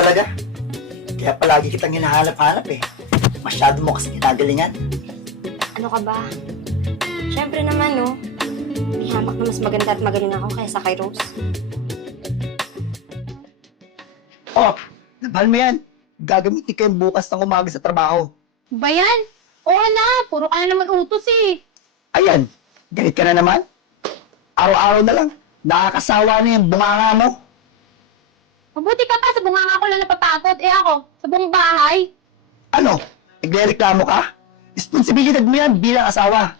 talaga. Kaya palagi kitang hinahanap-hanap eh. Masyado mo kasi kinagalingan. Ano ka ba? Siyempre naman, no? May hamak na mas maganda at magaling ako kaysa kay Rose. Oh, nabal mo yan. Gagamitin ko yung bukas ng umaga sa trabaho. Ba yan? Oo na, puro ka na naman utos eh. Ayan, galit ka na naman. Araw-araw na lang. Nakakasawa na yung bunganga mo. Mabuti ka pa sa bunganga ko lang napapagod. Eh ako, sa buong bahay. Ano? Nagre-reklamo ka? Responsibilidad mo yan bilang asawa.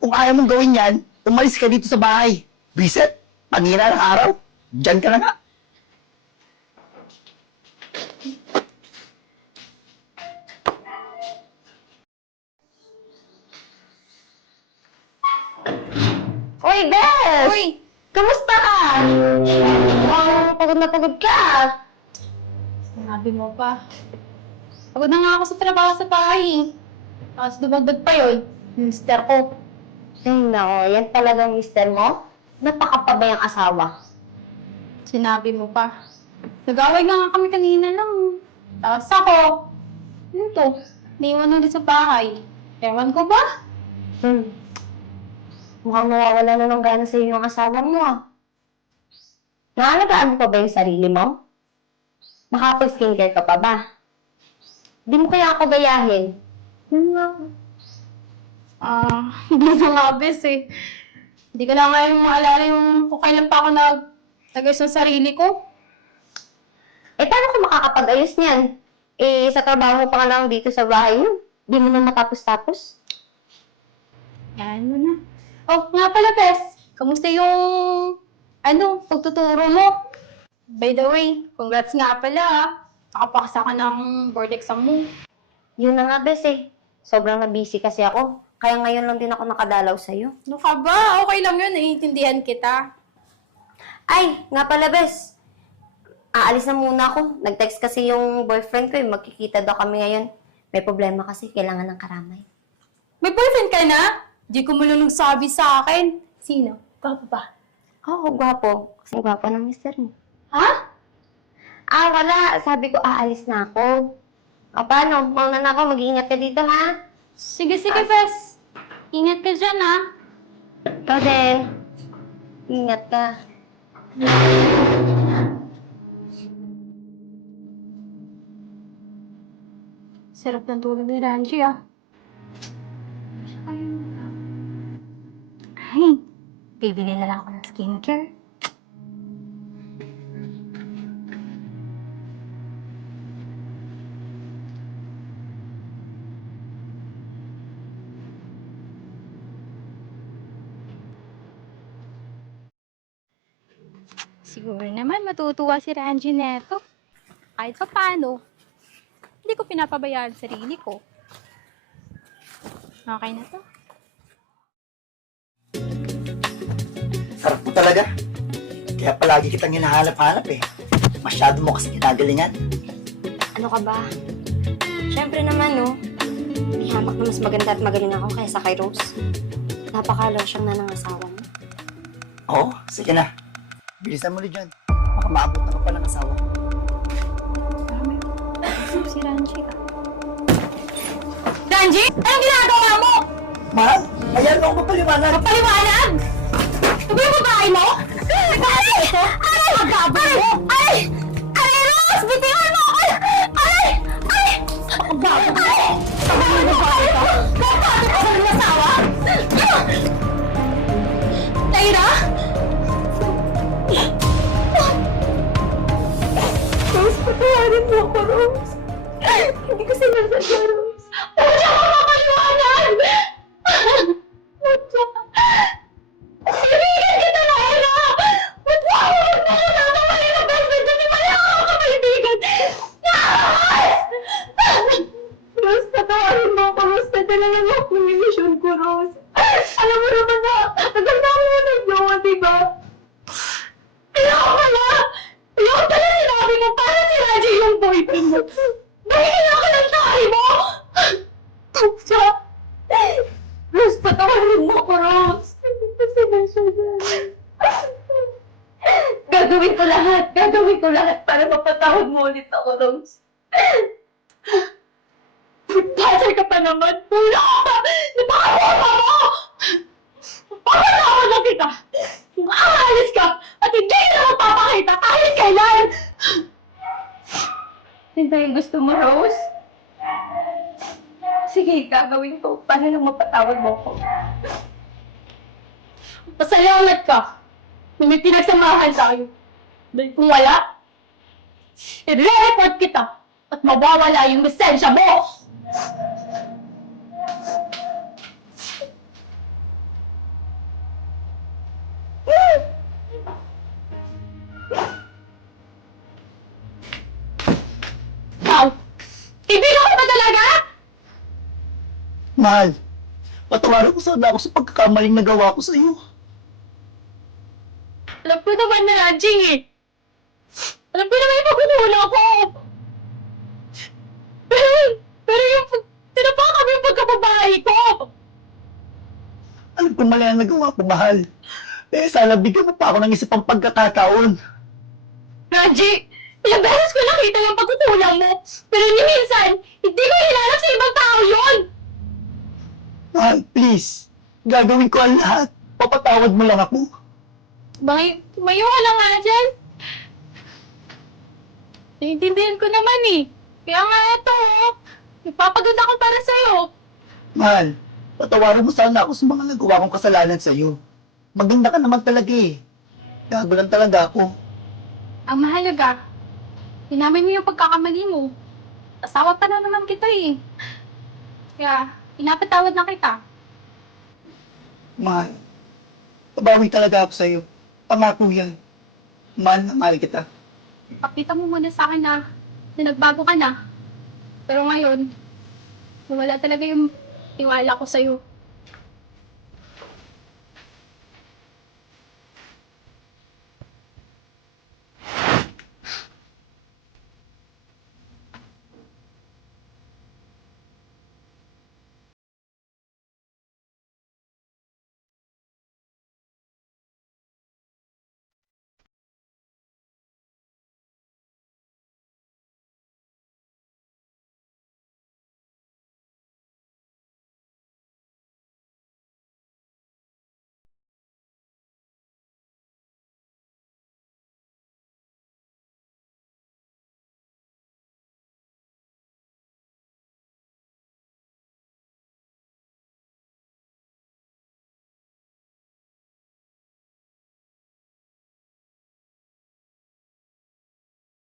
Kung ayaw mong gawin yan, umalis ka dito sa bahay. Biset, panira ng araw. Diyan ka na nga. Uy, Bes! Uy! Kamusta ka? Pagod na pagod ka. Sinabi mo pa. Pagod na nga ako sa trabaho sa bahay. Tapos dumagdag pa yun. Yung mister ko. Ay, nako, yan talagang mister mo? Napakapabayang asawa. Sinabi mo pa. Nag-away nga kami kanina lang. Tapos ako, ano to? Naiwan ulit sa bahay. Ewan ko ba? Mukhang nawawala na ng gana sa iyo yung asawa mo, ah. Naalagaan mo pa ba yung sarili mo? Makapag-skincare ka pa ba? Di mo kaya ako gayahin? Hindi na nga, bes eh. Hindi ko lang ngayon maalala yung kung kailan pa ako nag-ayos ng sarili ko. Eh, paano ka makakapag-ayos niyan? Eh, sa trabaho pa ka lang dito sa bahay mo. Di mo na matapos-tapos. Yan mo na. Oh, nga pala, bes. Kamusta yung, pagtuturo mo? By the way, congrats nga pala, ah. Nakapakasa ka ng board exam mo. Yun na nga, bes eh. Sobrang na-busy kasi ako. Kaya ngayon lang din ako nakadalaw sa'yo. Ano ka ba? Okay lang yun. Naiintindihan kita. Ay, nga pala, bes. Aalis na muna ako. Nag-text kasi yung boyfriend ko, magkikita daw kami ngayon. May problema kasi, kailangan ng karamay. May boyfriend ka na? Di ko mo lang nagsabi sa akin. Sino? Gwapo ba? Oo, gwapo. Kasi gwapo ng mister mo. Ha? Wala. Sabi ko, aalis na ako. O, paano? Mauna na ako. Mag-iingat ka dito, ha? Sige, bes. Ingat ka dyan, ha? Ikaw din. Ingat ka. Sarap ng tulog ni Ranji, ah. Ay, bibili na lang ako ng skincare. Siguro naman matutuwa si Ranji neto. Kahit pa paano, hindi ko pinapabayaan sarili ko. Okay na to. Sarap mo talaga. Kaya palagi kitang hinahanap-hanap eh. Masyado mo kasi kinagalingan. Ano ka ba? Siyempre naman, no? May hamak na mas maganda at magaling ako kaysa kay Rose. Napakalosyang na ng asawa mo. Oo, sige na. Bilisan mo ulit dyan. Baka maabot na ka pa ng asawa ko. Si Ranji, ah. Ranji? Anong ginagawa mo? Mahal, ayan mo ako mapaliwanag. Paliwanag! Ito ba yung babae mo? Ay! Ay! Magkabo mo! Ay! Ay, Rose! Bitiwan mo ako! Ay! Ay! Magkabo mo! Ay! Magkabo mo babae ka? Magkabo ka sa mga asawa? Taira? Rose, patawarin mo ako, Rose. Hindi ko sinasadya, Rose. Huwag siya ako mapaliwanag! Kaibigan kita na, Ella! Ba't mo ako magpapalapamali ng best friend? Kasi wala ako kapaibigan! Rose, patawarin mo ako, Rose. Nadala lang ako ng ilusyon ko, Rose. Alam mo naman na, tagal na ako nag-jowa, diba? Ayoko pala! Ayoko pala sinabi mo, para si Raji yung boyfriend mo. Dahil ako ng tayo mo! Siya! Rose, patawarin mo ako, Rose. Hindi ko sinasadya. Gagawin Gagawin ko lahat. Gagawin ko lahat para mapatawad mo ulit ako, Rose. Passer ka pa naman. Wala ka! Napakabola mo! Papatawad na kita! Kung aalis ka at hindi na magpapakita kahit kailan! Yun ba yung gusto mo, Rose? Sige, gagawin ko para lang mapatawad mo ko. Pasalamat ka na may pinagsamahan tayo. Dahil kung wala, i-report kita at mawawala yung lisensya mo! Now, ibilang ko ba talaga? Mahal, patawarin ko sana ako sa pagkakamaling nagawa ko sa'yo. Alam ko naman na Rajing eh. Alam ko naman yung pagkukulo ko. Pero yung tinapa kami yung pagkababae ko. Alam ko mali ang nagawa ko, mahal. Eh, sana bigyan mo pa ako ng isa pang pagkakataon. Raji, ilang beses ko nakita yung pagkukulang mo. Pero ni minsan, hindi ko hinanap sa ibang tao yun. Mahal, please. Gagawin ko ang lahat. Papatawad mo lang ako. Bakit? Tumayo ka lang nga dyan. Naiintindihan ko naman eh. Kaya nga ito, oh. Nagpapagod ako para sa'yo. Mahal, patawarin mo sana ako sa mga nagawa kong kasalanan sa'yo. Maganda ka naman talaga eh. Gago lang talaga ako. Ang mahalaga, inamin mo yung pagkakamali mo. Asawa pa na naman kita eh. Kaya, pinapatawad na kita. Mahal, babawi talaga ako sa'yo. Pangako yan. Mahal na mahal kita. Pakita mo muna sa akin na nagbago ka na. Pero ngayon, wala talaga yung tiwala ko sa'yo.